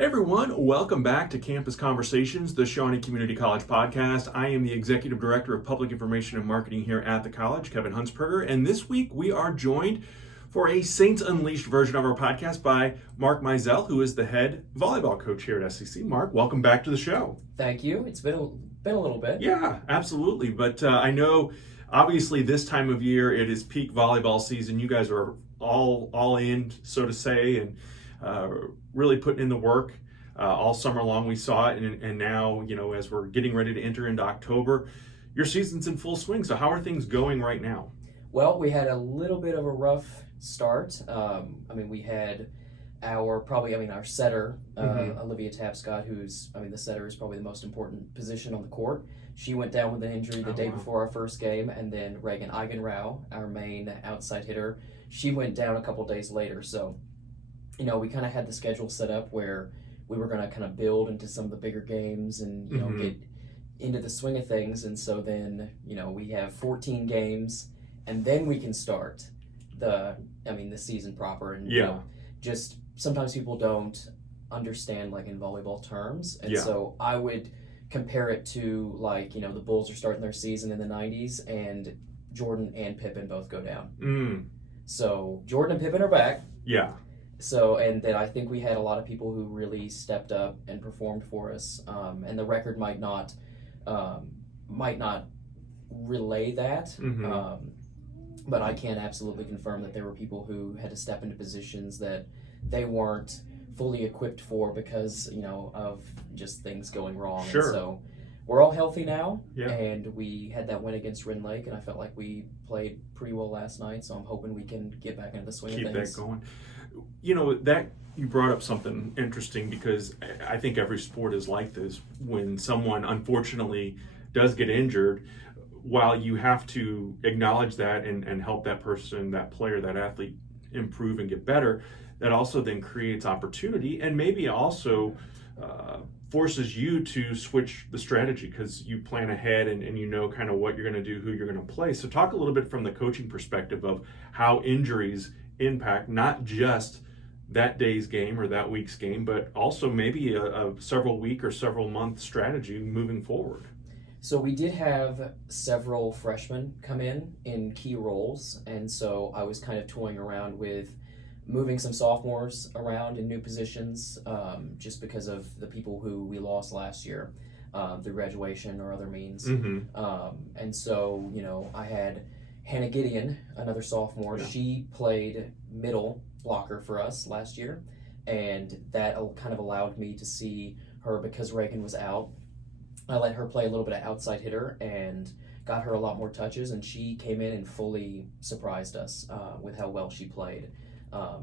Hey everyone, welcome back to Campus Conversations, the Shawnee Community College podcast. I am the Executive Director of Public Information and Marketing here at the college, Kevin Hunsperger, and this week we are joined for a Saints Unleashed version of our podcast by Mark Mizell, who is the head volleyball coach here at SEC. Mark, welcome back to the show. Thank you. It's been a little bit. Yeah, absolutely. But I know, obviously, this time of year it is peak volleyball season. You guys are all in, so to say, and really putting in the work all summer long. We saw it, and now, as we're getting ready to enter into October, your season's in full swing. So how are things going right now? Well, we had a little bit of a rough start. We had our setter, Olivia Tapscott, the setter is probably the most important position on the court. She went down with an injury the day before our first game, and then Reagan Eigenrau, our main outside hitter, she went down a couple days later. So, we kind of had the schedule set up where we were going to kind of build into some of the bigger games and, get into the swing of things. And so then, we have 14 games, and then we can start the season proper. And, just sometimes people don't understand, like, in volleyball terms. And so I would compare it to, like, the Bulls are starting their season in the 90s, and Jordan and Pippen both go down. So Jordan and Pippen are back. Yeah. So, and then I think we had a lot of people who really stepped up and performed for us. And the record might not relay that. But I can absolutely confirm that there were people who had to step into positions that they weren't fully equipped for because, of just things going wrong. Sure. And so we're all healthy now, Yeah. and we had that win against Rin Lake, and I felt like we played pretty well last night, so I'm hoping we can get back into the swing of things. Keep that going. That you brought up something interesting, because I think every sport is like this. When someone unfortunately does get injured, while you have to acknowledge that and help that person, that player, that athlete improve and get better, that also then creates opportunity and maybe also forces you to switch the strategy, because you plan ahead and you know kind of what you're going to do, who you're going to play. So talk a little bit from the coaching perspective of how injuries impact not just that day's game or that week's game, but also maybe a several week or several month strategy moving forward. So we did have several freshmen come in key roles, and so I was kind of toying around with moving some sophomores around in new positions, just because of the people who we lost last year through graduation or other means. And so, I had Hannah Gideon, another sophomore. Yeah. She played middle blocker for us last year, and that kind of allowed me to see her because Reagan was out. I let her play a little bit of outside hitter and got her a lot more touches, and she came in and fully surprised us with how well she played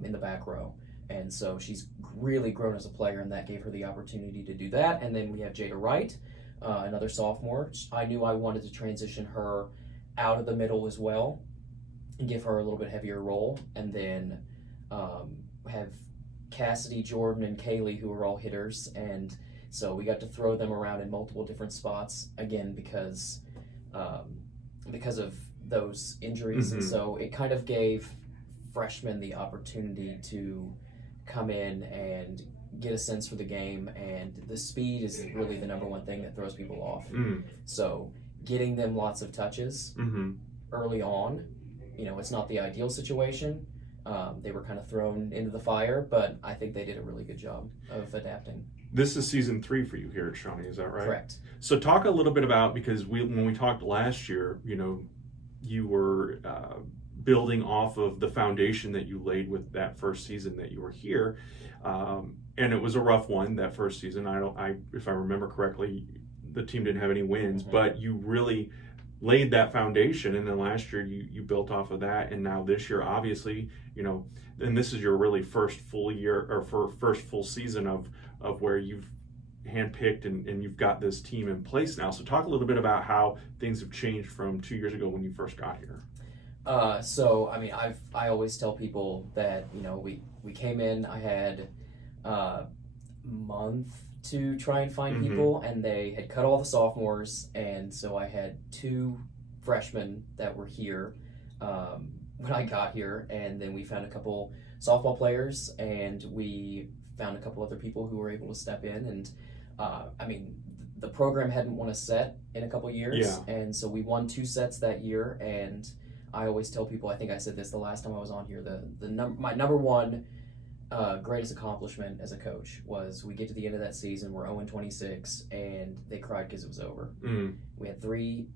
in the back row. And so she's really grown as a player, and that gave her the opportunity to do that. And then we have Jada Wright, another sophomore. I knew I wanted to transition her out of the middle as well and give her a little bit heavier role. And then have Cassidy, Jordan, and Kaylee, who are all hitters. And so we got to throw them around in multiple different spots, again, because of those injuries. And so it kind of gave freshmen the opportunity to come in and get a sense for the game, and the speed is really the number one thing that throws people off. So getting them lots of touches early on, it's not the ideal situation. They were kind of thrown into the fire, but I think they did a really good job of adapting. This is season 3 for you here at Shawnee, is that right? Correct. So talk a little bit about, because when we talked last year, you were building off of the foundation that you laid with that first season that you were here, and it was a rough one that first season. If I remember correctly, the team didn't have any wins, but you really laid that foundation, and then last year you built off of that, and now this year, obviously, and this is your really first full year or first full season of where you've handpicked and you've got this team in place now. So talk a little bit about how things have changed from 2 years ago when you first got here. I always tell people that, we came in, I had a month to try and find people, and they had cut all the sophomores, and so I had 2 freshmen that were here when I got here, and then we found a couple softball players, and we found a couple other people who were able to step in, and I mean, the program hadn't won a set in a couple years, and so we won 2 sets that year. And I always tell people, I think I said this the last time I was on here, my number one greatest accomplishment as a coach was we get to the end of that season, we're 0-26, and they cried because it was over. We had 3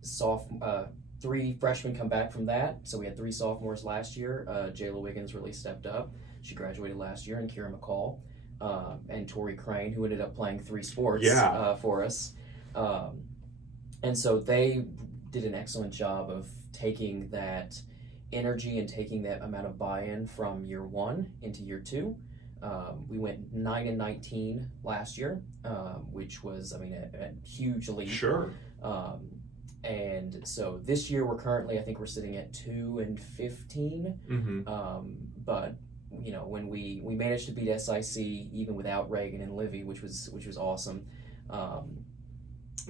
freshmen come back from that, so we had 3 sophomores last year. Jayla Wiggins really stepped up. She graduated last year, and Kira McCall, and Tori Crane, who ended up playing 3 sports for us. And so they did an excellent job of taking that energy and taking that amount of buy-in from year 1 into year 2. We went 9-19 last year, which was, I mean, a huge leap. Sure. And so this year I think we're sitting at 2-15. But you know, when we managed to beat SIC even without Reagan and Livy, which was awesome.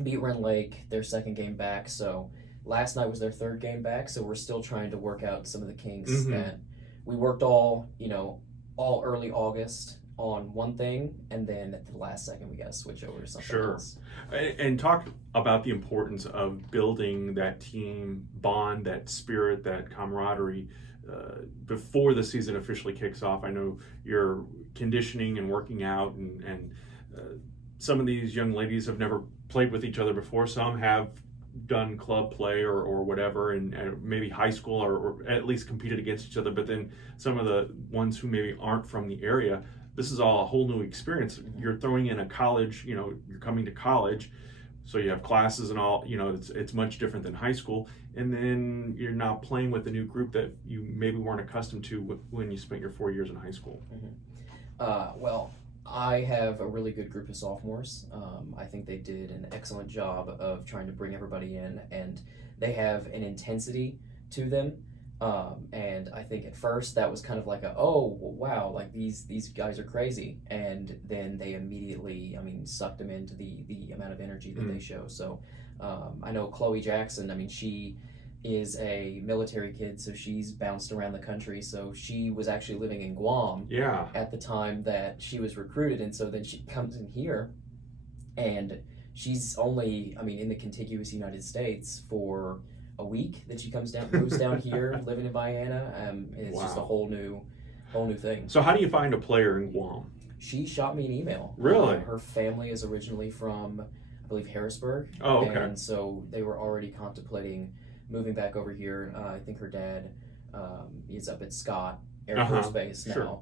Beat Rend Lake their 2nd game back. So last night was their 3rd game back. So we're still trying to work out some of the kinks that we worked all early August on one thing, and then at the last second we got to switch over to something else. And talk about the importance of building that team bond, that spirit, that camaraderie before the season officially kicks off. I know you're conditioning and working out, and some of these young ladies have never played with each other before. Some have done club play or whatever, and maybe high school or at least competed against each other. But then some of the ones who maybe aren't from the area, this is all a whole new experience. You're throwing in a college, you're coming to college, so you have classes and all, it's much different than high school. And then you're now playing with a new group that you maybe weren't accustomed to when you spent your 4 years in high school. Well, I have a really good group of sophomores. I think they did an excellent job of trying to bring everybody in, and they have an intensity to them. And I think at first that was kind of like oh wow, like these guys are crazy, and then they immediately, sucked them into the amount of energy that they show. So I know Chloe Jackson, she is a military kid, so she's bounced around the country. So she was actually living in Guam at the time that she was recruited, and so then she comes in here, and she's only in the contiguous United States for a week. That she moves down here, living in Vienna, and it's just a whole new thing. So how do you find a player in Guam? She shot me an email. Really? Her family is originally from, I believe, Harrisburg. Oh, okay. And so they were already contemplating moving back over here. I think her dad is up at Scott Air Force Base now. Sure.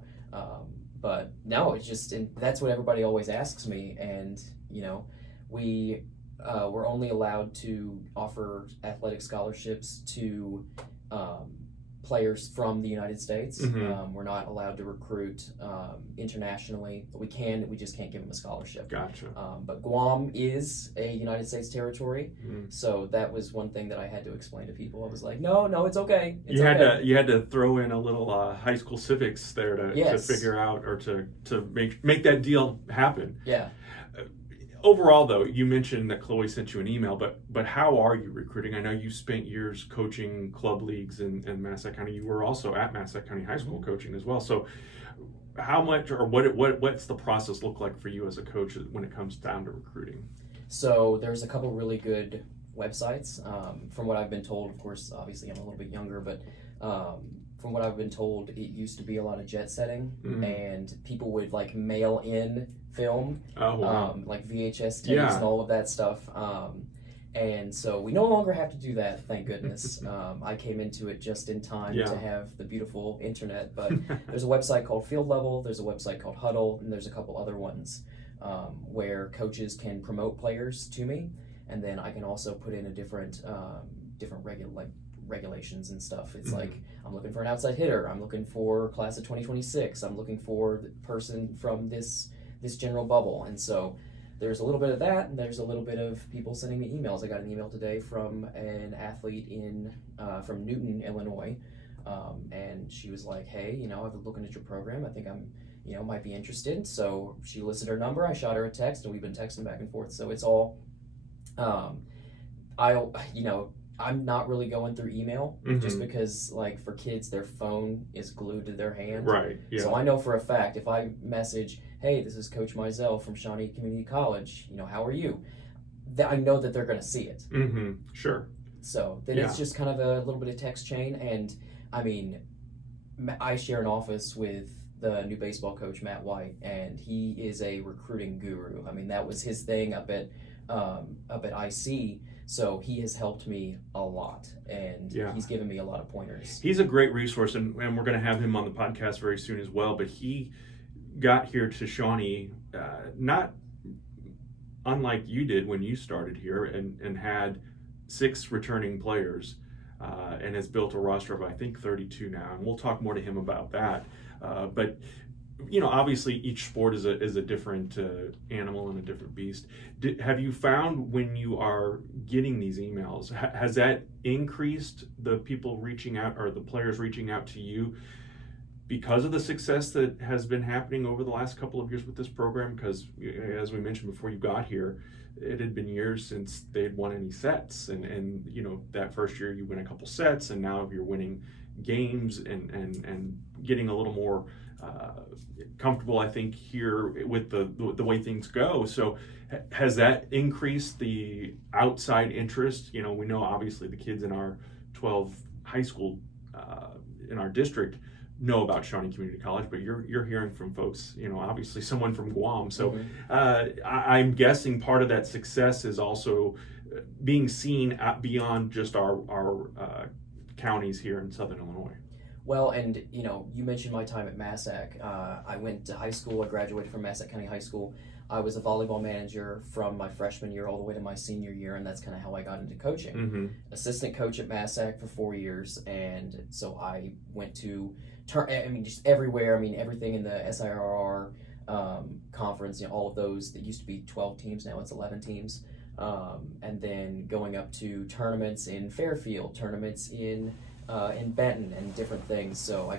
But no, it's just, and that's what everybody always asks me. And, we're only allowed to offer athletic scholarships to players from the United States. We're not allowed to recruit internationally. We just can't give them a scholarship. Gotcha. But Guam is a United States territory, so that was one thing that I had to explain to people. I was like, no, it's okay. You had to throw in a little high school civics there to figure out, or to make that deal happen. Yeah. Overall, though, you mentioned that Chloe sent you an email, but how are you recruiting? I know you spent years coaching club leagues in Massac County. You were also at Massac County High School coaching as well. So how much, or what's the process look like for you as a coach when it comes down to recruiting? So there's a couple really good websites. From what I've been told, of course, obviously I'm a little bit younger, but from what I've been told, it used to be a lot of jet setting, and people would mail in film, like VHS tapes and all of that stuff. And so we no longer have to do that, thank goodness. I came into it just in time to have the beautiful internet, but there's a website called Field Level, there's a website called Huddle, and there's a couple other ones where coaches can promote players to me, and then I can also put in a different regulations and stuff. It's like, I'm looking for an outside hitter, I'm looking for class of 2026, I'm looking for the person from this general bubble. And so there's a little bit of that, and there's a little bit of people sending me emails. I got an email today from an athlete from Newton, Illinois, and she was like, hey, I've been looking at your program, I think I'm might be interested. So she listed her number, I shot her a text, and we've been texting back and forth. So it's all I'm not really going through email, just because, for kids, their phone is glued to their hand. Right. Yeah. So I know for a fact, if I message, hey, this is Coach Mizell from Shawnee Community College. How are you? I know that they're going to see it. Mm-hmm. Sure. So then it's just kind of a little bit of text chain. And I mean, I share an office with the new baseball coach, Matt White, and he is a recruiting guru. I mean, that was his thing up at IC. So he has helped me a lot, and he's given me a lot of pointers. He's a great resource, and we're going to have him on the podcast very soon as well. But he got here to Shawnee, not unlike you did when you started here, and had 6 returning players, and has built a roster of, I think, 32 now. And we'll talk more to him about that. But obviously each sport is a different animal and a different beast. Have you found when you are getting these emails, has that increased the people reaching out, or the players reaching out to you, because of the success that has been happening over the last couple of years with this program? Because as we mentioned before you got here, it had been years since they'd won any sets, and that first year you win a couple sets, and now you're winning games and getting a little more comfortable, I think, here with the way things go. So has that increased the outside interest? We know obviously the kids in our 12 high school in our district know about Shawnee Community College, but you're hearing from folks, obviously someone from Guam. So I'm guessing part of that success is also being seen beyond just our counties here in Southern Illinois. Well, and you mentioned my time at Massac. I went to high school. I graduated from Massac County High School. I was a volleyball manager from my freshman year all the way to my senior year, and that's kind of how I got into coaching. Mm-hmm. Assistant coach at Massac for 4 years, and so I went to just everywhere. I mean, everything in the SIRR conference. All of those that used to be 12 teams, now it's 11 teams. And then going up to tournaments in Fairfield, tournaments in Benton, and different things. So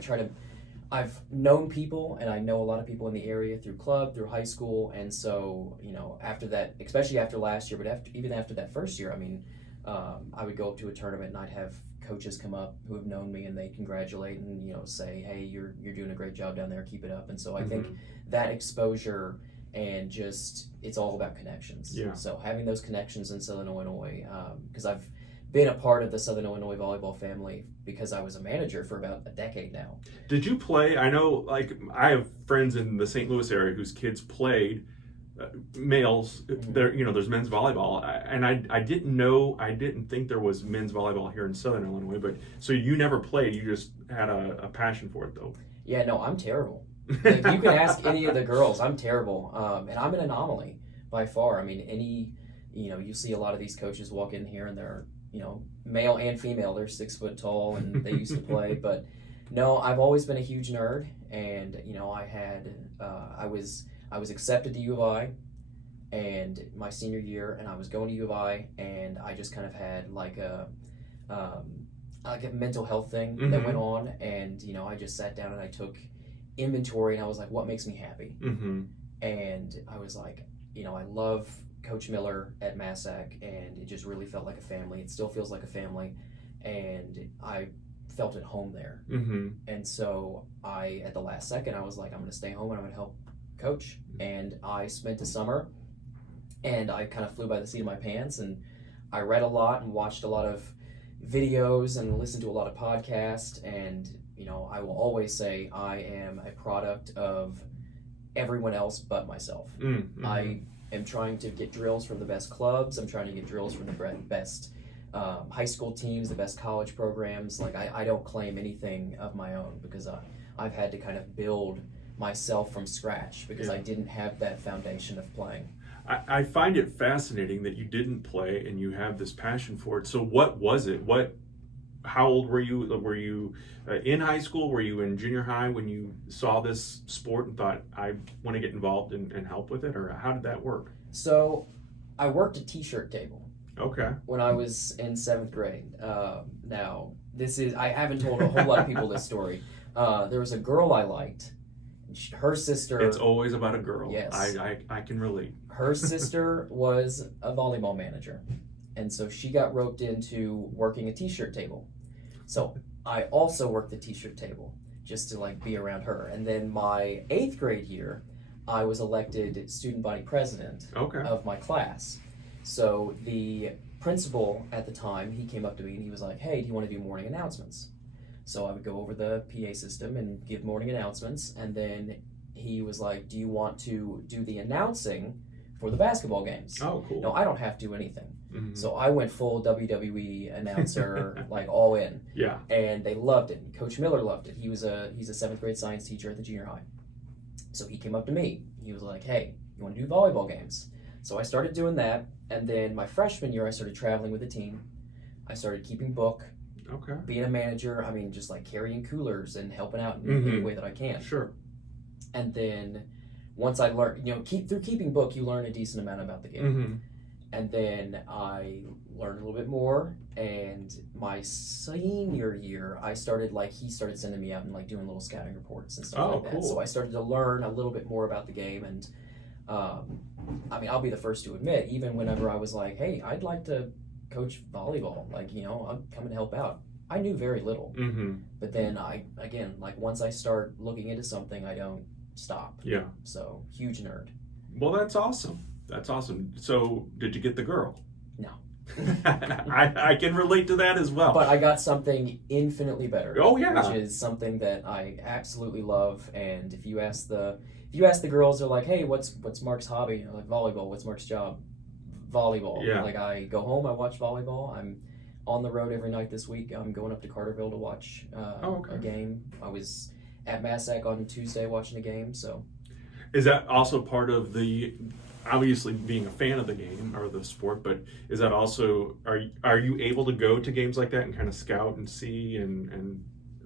I've known people, and I know a lot of people in the area through club, through high school, and so after that, especially after last year, but even after that first year, I mean, I would go up to a tournament and I'd have coaches come up who have known me, and they congratulate and say, hey, you're doing a great job down there, keep it up. And so I think that exposure, and just it's all about connections. Yeah. So having those connections in Southern Illinois, because I've been a part of the Southern Illinois volleyball family because I was a manager for about a decade now. Did you play? I know, I have friends in the St. Louis area whose kids played males. There, there's men's volleyball, and I didn't think there was men's volleyball here in Southern Illinois. But so you never played? You just had a passion for it, though. Yeah, no, I'm terrible. You can ask any of the girls. I'm terrible, and I'm an anomaly by far. I mean, you see a lot of these coaches walk in here and they're male and female. They're 6 foot tall and they used to play. But no, I've always been a huge nerd, and I was accepted to U of I, and my senior year, and I was going to U of I, and I just kind of had like a mental health thing that went on, and I just sat down and I took inventory, and I was like, what makes me happy? And I was like, I love Coach Miller at Massac, and it just really felt like a family. It still feels like a family, and I felt at home there. And so at the last second, I was like, I'm going to stay home and I'm going to help coach. And I spent a summer, and I kind of flew by the seat of my pants, and I read a lot and watched a lot of videos and listened to a lot of podcasts. And I will always say I am a product of everyone else but myself. I am trying to get drills from the best clubs. I'm trying to get drills from the best high school teams, the best college programs. Like I don't claim anything of my own, because I've had to kind of build myself from scratch, because I didn't have that foundation of playing. I find it fascinating that you didn't play and you have this passion for it. So what was it? How old were you? Were you in high school? Were you in junior high when you saw this sport and thought, I want to get involved and help with it? Or how did that work? So I worked a t-shirt table. Okay. When I was in 7th grade. Now, I haven't told a whole lot of people this story. There was a girl I liked. Her sister... It's always about a girl. Yes. I can relate. Her sister was a volleyball manager. And so she got roped into working a t-shirt table. So I also worked the t-shirt table just to be around her. And then my 8th grade year, I was elected student body president Okay. of my class. So the principal at the time, he came up to me and he was like, "Hey, do you want to do morning announcements?" So I would go over the PA system and give morning announcements, and then he was like, "Do you want to do the announcing for the basketball games?" Oh, cool. No, I don't have to do anything. Mhm. So I went full WWE announcer, like all in, Yeah. and they loved it. Coach Miller loved it. He's a seventh grade science teacher at the junior high. So he came up to me. He was like, "Hey, you want to do volleyball games?" So I started doing that, and then my freshman year, I started traveling with the team. I started keeping book, Okay. being a manager. I mean, just like carrying coolers and helping out in any way that I can. Sure. And then once I learned, through keeping book, you learn a decent amount about the game. Mm-hmm. And then I learned a little bit more. And my senior year, he started sending me out and like doing little scouting reports and stuff like that. Cool. So I started to learn a little bit more about the game. And I mean, I'll be the first to admit, even whenever I was like, "Hey, I'd like to coach volleyball, like, I'm coming to help out," I knew very little. Mm-hmm. But then once I start looking into something, I don't stop. Yeah. So, huge nerd. Well, that's awesome. That's awesome. So, did you get the girl? No. I can relate to that as well. But I got something infinitely better. Oh, yeah. Which is something that I absolutely love. And if you ask the girls, they're like, "Hey, what's Mark's hobby?" I'm like, "Volleyball." "What's Mark's job?" "Volleyball." Yeah. Like, I go home, I watch volleyball. I'm on the road every night this week. I'm going up to Carterville to watch a game. I was at Massac on Tuesday watching a game. So, is that also part of the, obviously being a fan of the game or the sport, but is that also, are you able to go to games like that and kind of scout and see and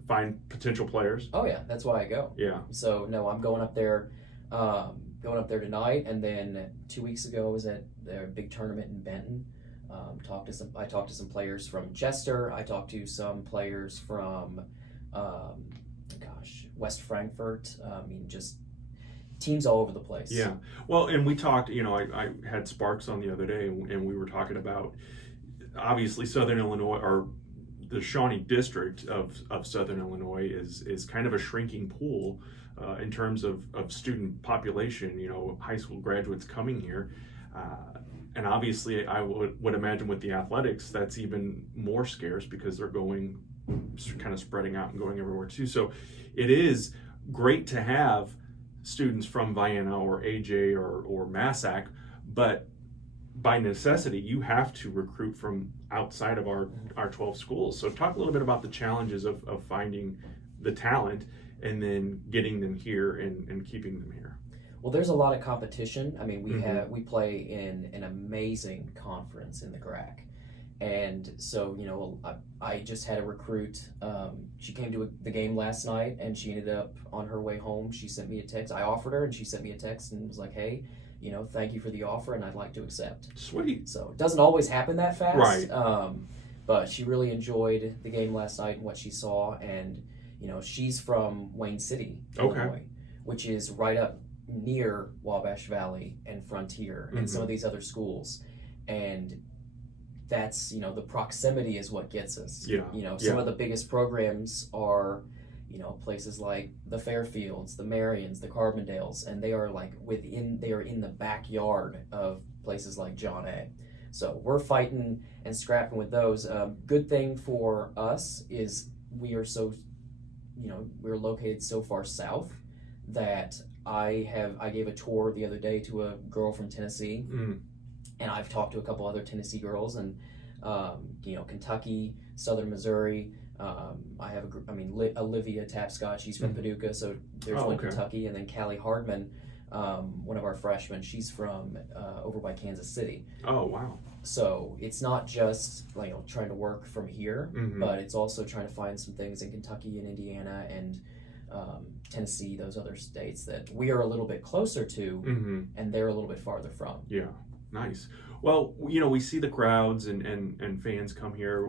find potential players? oh yeah, that's why I go. Yeah. So no, I'm going up there tonight, and then 2 weeks ago I was at their big tournament in Benton. I talked to some players from Chester. I talked to some players from West Frankfurt. I mean, just teams all over the place. Yeah. Well, and we talked, I had Sparks on the other day, and we were talking about, obviously, Southern Illinois, or the Shawnee district of Southern Illinois is kind of a shrinking pool in terms of student population, high school graduates coming here. And obviously, I would imagine with the athletics, that's even more scarce because they're going, kind of spreading out and going everywhere too. So it is great to have students from Vienna or AJ or Massac, but by necessity, you have to recruit from outside of our 12 schools. So talk a little bit about the challenges of finding the talent and then getting them here and keeping them here. Well, there's a lot of competition. I mean, we play in an amazing conference in the GRAC. And so, I just had a recruit. She came to the game last night, and she ended up on her way home. She sent me a text. I offered her, and she sent me a text and was like, "Hey, thank you for the offer, and I'd like to accept." Sweet. So it doesn't always happen that fast. Right. But she really enjoyed the game last night and what she saw. And, she's from Wayne City, Illinois, which is right up near Wabash Valley and Frontier and some of these other schools. And that's, the proximity is what gets us. Yeah. Some of the biggest programs are, places like the Fairfields, the Marions, the Carbondales, and they are in the backyard of places like John A. So we're fighting and scrapping with those. Good thing for us is we're located so far south that I gave a tour the other day to a girl from Tennessee. And I've talked to a couple other Tennessee girls, and Kentucky, Southern Missouri. I have Olivia Tapscott. She's from Paducah, so there's one Kentucky, and then Callie Hardman, one of our freshmen. She's from over by Kansas City. Oh, wow. So it's not just trying to work from here, but it's also trying to find some things in Kentucky and Indiana and Tennessee, those other states that we are a little bit closer to, and they're a little bit farther from. Yeah. Nice. Well, we see the crowds and fans come here,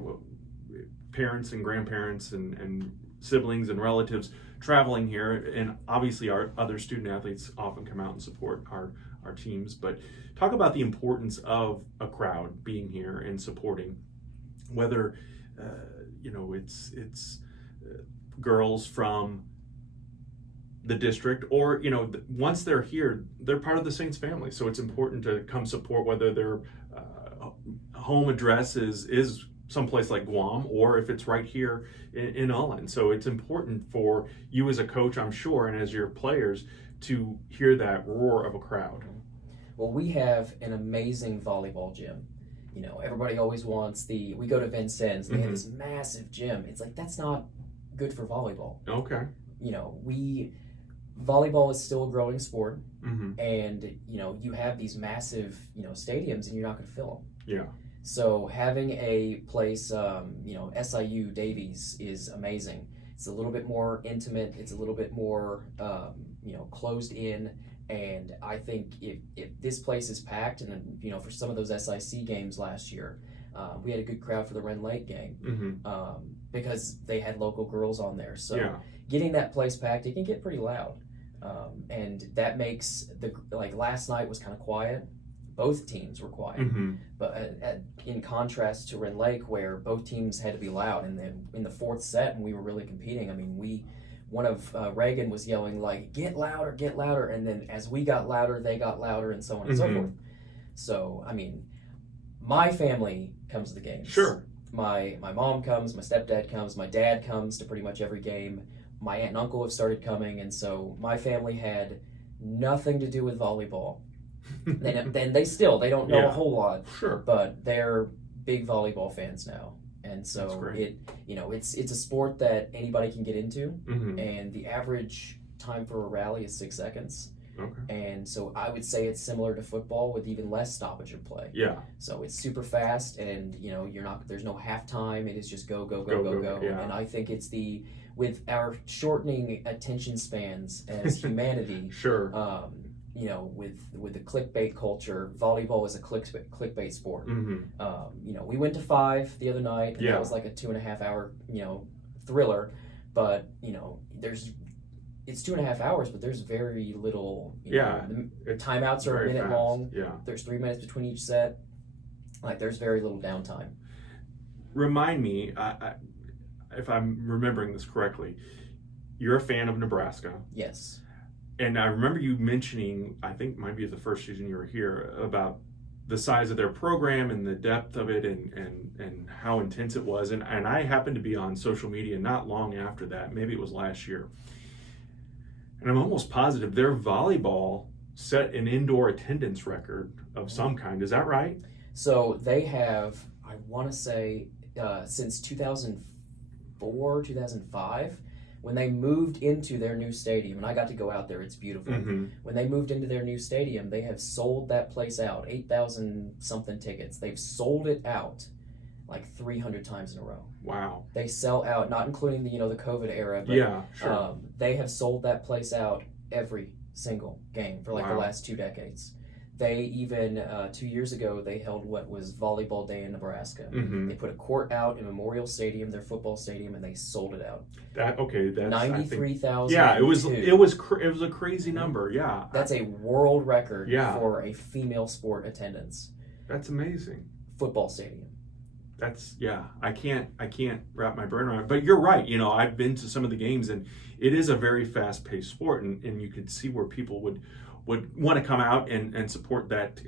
parents and grandparents and siblings and relatives traveling here, and obviously our other student athletes often come out and support our teams. But talk about the importance of a crowd being here and supporting, whether it's girls from the district, or once they're here, they're part of the Saints family. So it's important to come support, whether their home address is someplace like Guam, or if it's right here in Ullen. So it's important for you as a coach, I'm sure, and as your players, to hear that roar of a crowd. Well, we have an amazing volleyball gym. Everybody always wants we go to Vincennes, they have this massive gym. It's like, that's not good for volleyball. Okay. Volleyball is still a growing sport, Mm-hmm. and you have these massive stadiums, and you're not going to fill them. Yeah. So having a place, SIU Davies is amazing. It's a little bit more intimate. It's a little bit more closed in. And I think if this place is packed, and for some of those SIC games last year, we had a good crowd for the Ren Lake game, because they had local girls on there. So getting that place packed, it can get pretty loud, and that makes last night was kind of quiet. Both teams were quiet, but in contrast to Ren Lake, where both teams had to be loud, and then in the fourth set, and we were really competing. I mean, one of Reagan was yelling like, get louder, and then as we got louder, they got louder, and so on and so forth. So, I mean, my family comes to the games. Sure. My mom comes, my stepdad comes, my dad comes to pretty much every game. My aunt and uncle have started coming, and so my family had nothing to do with volleyball. Then they don't know a whole lot. Sure. But they're big volleyball fans now. And so it's a sport that anybody can get into, and the average time for a rally is 6 seconds. Okay. And so I would say it's similar to football with even less stoppage of play. Yeah. So it's super fast, and there's no halftime. It is just go. Yeah. And I think it's with our shortening attention spans as humanity. Sure. With the clickbait culture, volleyball is a clickbait sport. We went to 5 the other night, and that was like a 2.5 hour, thriller. But it's 2.5 hours, but there's very little. Timeouts are a minute long. Yeah. There's 3 minutes between each set. There's very little downtime. Remind me, if I'm remembering this correctly, you're a fan of Nebraska. Yes. And I remember you mentioning, I think might be the first season you were here, about the size of their program and the depth of it, and how intense it was. And I happened to be on social media not long after that, maybe it was last year. And I'm almost positive their volleyball set an indoor attendance record of some kind. Is that right? So they have, I want to say, since 2004, 2005, when they moved into their new stadium, and I got to go out there, it's beautiful. When they moved into their new stadium, they have sold that place out, 8,000 something tickets. They've sold it out like 300 times in a row. Wow. They sell out, not including the COVID era, but they have sold that place out every single game for the last 2 decades. They even 2 years ago, they held what was Volleyball Day in Nebraska. They put a court out in Memorial Stadium, their football stadium, and they sold it out. That's 93,000. Yeah, it was a crazy number. Yeah, that's a world record for a female sport attendance. That's amazing. Football stadium. I can't wrap my brain around it. But you're right. I've been to some of the games, and it is a very fast-paced sport, and you could see where people would want to come out and support that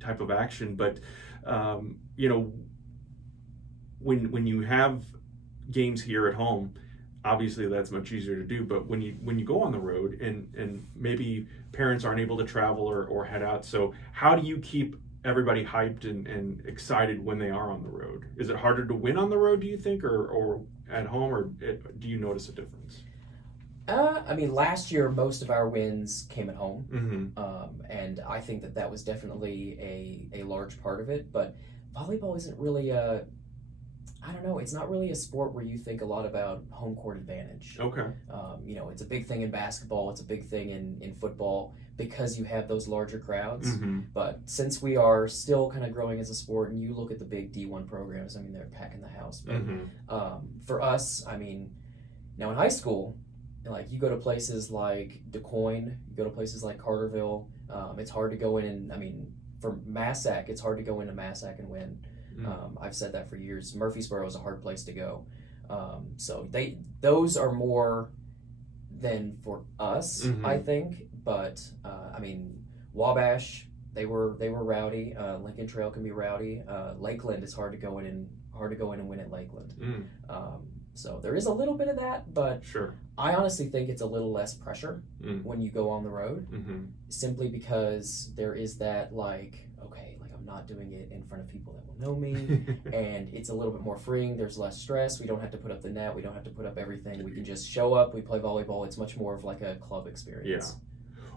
type of action. But when you have games here at home, obviously that's much easier to do. But when you go on the road, and maybe parents aren't able to travel or head out, so how do you keep everybody hyped and excited when they are on the road? Is it harder to win on the road, do you think, or at home, or do you notice a difference? Last year most of our wins came at home, and I think that was definitely a large part of it. But volleyball isn't really it's not really a sport where you think a lot about home court advantage. Okay. It's a big thing in basketball, it's a big thing in football, because you have those larger crowds. But since we are still kind of growing as a sport, and you look at the big D1 programs, they're packing the house. But for us, now in high school, you go to places like DeCoin, you go to places like Carterville, it's hard to go in and, for Massac, it's hard to go into Massac and win. I've said that for years. Murfreesboro is a hard place to go. So those are more than for us, Mhm. I think. But I mean, Wabash, they were rowdy. Lincoln Trail can be rowdy. Lakeland is hard to go in and win at Lakeland. Mm, So there is a little bit of that, but sure. I honestly think it's a little less pressure Mm, when you go on the road, hmm simply because there is that like, okay, like I'm not doing it in front of people that will know me, and it's a little bit more freeing. There's less stress. We don't have to put up the net. We don't have to put up everything. We can just show up. We play volleyball. It's much more of like a club experience.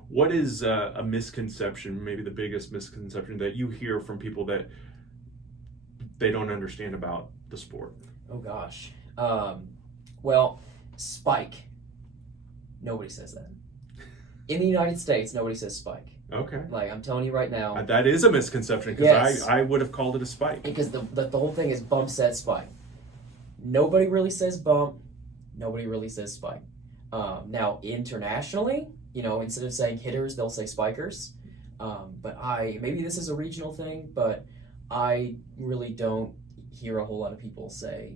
What is a misconception, maybe the biggest misconception that you hear from people that they don't understand about the sport? Oh gosh. Well, spike. Nobody says that. In the United States, nobody says spike. Okay. Like I'm telling you right now, That is a misconception because Yes. I would have called it a spike. because the whole thing is bump set spike. Nobody really says bump. Nobody really says spike. Now internationally, instead of saying hitters, they'll say spikers. But maybe this is a regional thing, but I really don't hear a whole lot of people say,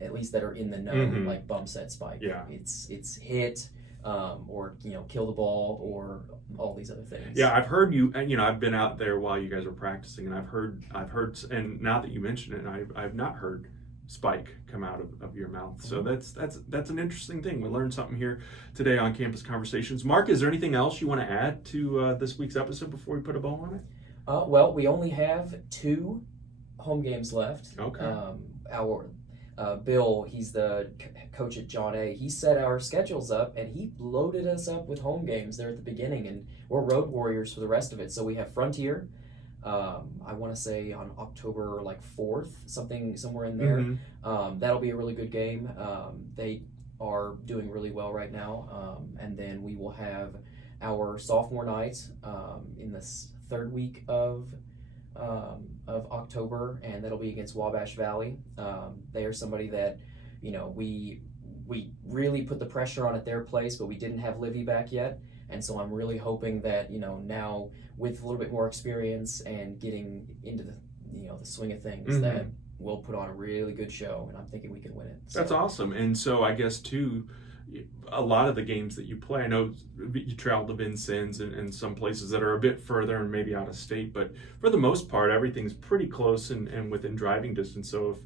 at least that are in the know, Mhm. like bump set spike. Yeah. It's hit, or kill the ball, or all these other things. Yeah, I've heard you. I've been out there while you guys were practicing, and I've heard, and now that you mention it, I've not heard spike come out of your mouth. So that's an interesting thing. We learned something here today on Campus Conversations. Mark, is there anything else you want to add to this week's episode before we put a bow on it? Well, we only have 2 home games left. Okay. Our Bill, he's the coach at Shawnee. He set our schedules up, and he loaded us up with home games there at the beginning, and we're road warriors for the rest of it. So we have Frontier. I want to say on October 4th, somewhere in there. Mhm. That'll be a really good game. They are doing really well right now. And then we will have our sophomore night in the third week of October, and that'll be against Wabash Valley. They are somebody that, we really put the pressure on at their place, but we didn't have Livy back yet. And so I'm really hoping that, now with a little bit more experience and getting into the swing of things, Mhm. that we'll put on a really good show, and I'm thinking we can win it. So, That's awesome. And so I guess too, a lot of the games that you play, I know you travel to Vincennes and some places that are a bit further and maybe out of state, but for the most part, everything's pretty close and within driving distance. So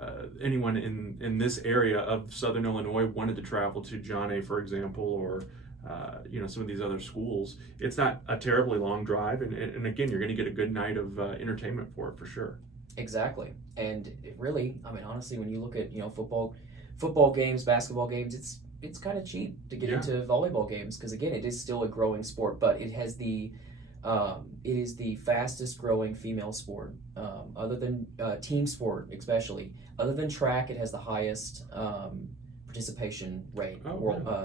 if anyone in this area of Southern Illinois wanted to travel to John A, for example, or some of these other schools, it's not a terribly long drive. And again, you're going to get a good night of entertainment for it for sure. Exactly. And it really, honestly, when you look at, football games, basketball games, it's kind of cheap to get Yeah. into volleyball games, because again, it is still a growing sport, but it is the fastest growing female sport, other than team sport, especially. Other than track, it has the highest participation rate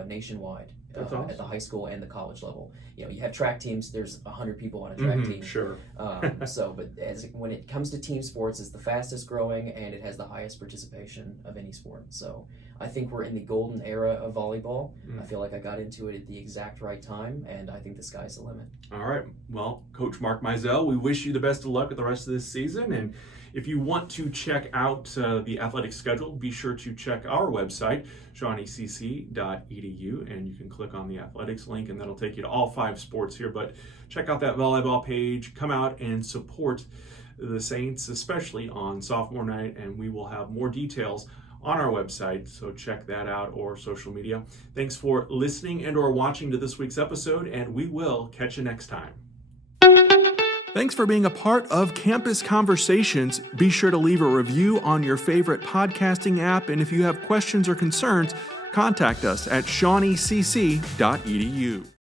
nationwide. That's At the awesome. high school and the college level. You have track teams, there's 100 people on a track Mhm, team. Sure. But when it comes to team sports, it's the fastest growing, and it has the highest participation of any sport. So I think we're in the golden era of volleyball. Mm. I feel like I got into it at the exact right time, and I think the sky's the limit. All right. Well, Coach Mark Mizell, we wish you the best of luck with the rest of this season. And if you want to check out the athletic schedule, be sure to check our website, shawneecc.edu, and you can click on the athletics link, and that'll take you to all 5 sports here. But check out that volleyball page. Come out and support the Saints, especially on sophomore night, and we will have more details on our website, so check that out, or social media. Thanks for listening and or watching to this week's episode, and we will catch you next time. Thanks for being a part of Campus Conversations. Be sure to leave a review on your favorite podcasting app, and if you have questions or concerns, contact us at shawneecc.edu.